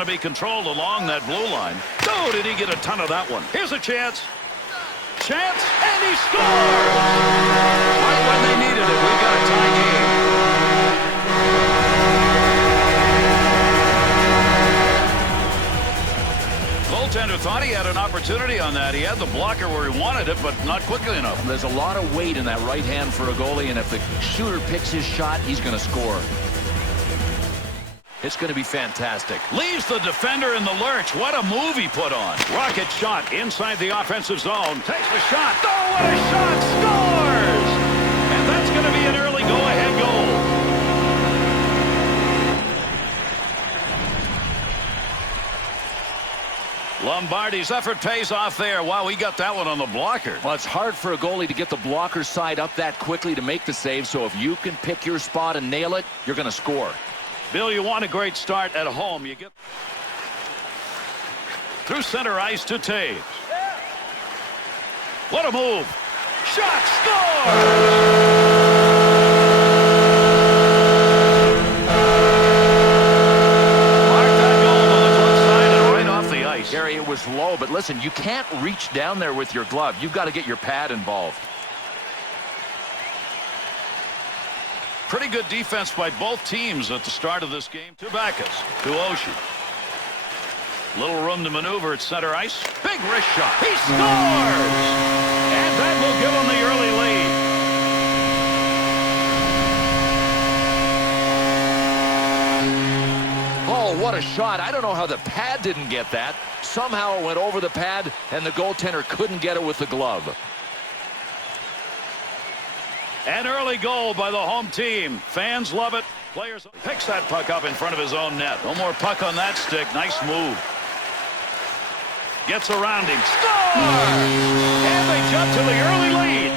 going to be controlled along that blue line. Oh, did he get a ton of that one? Here's a chance. Chance, and he scores! Right when they needed it, we got a tie game. Goaltender thought he had an opportunity on that. He had the blocker where he wanted it, but not quickly enough. There's a lot of weight in that right hand for a goalie, and if the shooter picks his shot, he's going to score. It's going to be fantastic. Leaves the defender in the lurch. What a move he put on. Rocket shot inside the offensive zone. Takes the shot. Oh, what a shot. Scores! And that's going to be an early go-ahead goal. Lombardi's effort pays off there. Wow, he got that one on the blocker. Well, it's hard for a goalie to get the blocker side up that quickly to make the save, so if you can pick your spot and nail it, you're going to score. Bill, you want a great start at home. You get through center ice to Taves. What a move. Shot, scores! Gary, it was low, but listen, you can't reach down there with your glove. You've got to get your pad involved. Pretty good defense by both teams at the start of this game. To Backus, to Oshie. Little room to maneuver at center ice. Big wrist shot. He scores! And that will give him the early lead. Oh, what a shot. I don't know how the pad didn't get that. Somehow it went over the pad, and the goaltender couldn't get it with the glove. An early goal by the home team. Fans love it. Players picks that puck up in front of his own net. No more puck on that stick. Nice move. Gets around him. Score! And they jump to the early lead.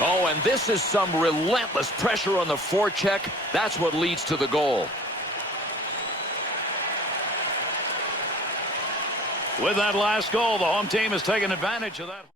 Oh, and this is some relentless pressure on the forecheck. That's what leads to the goal. With that last goal, the home team has taken advantage of that.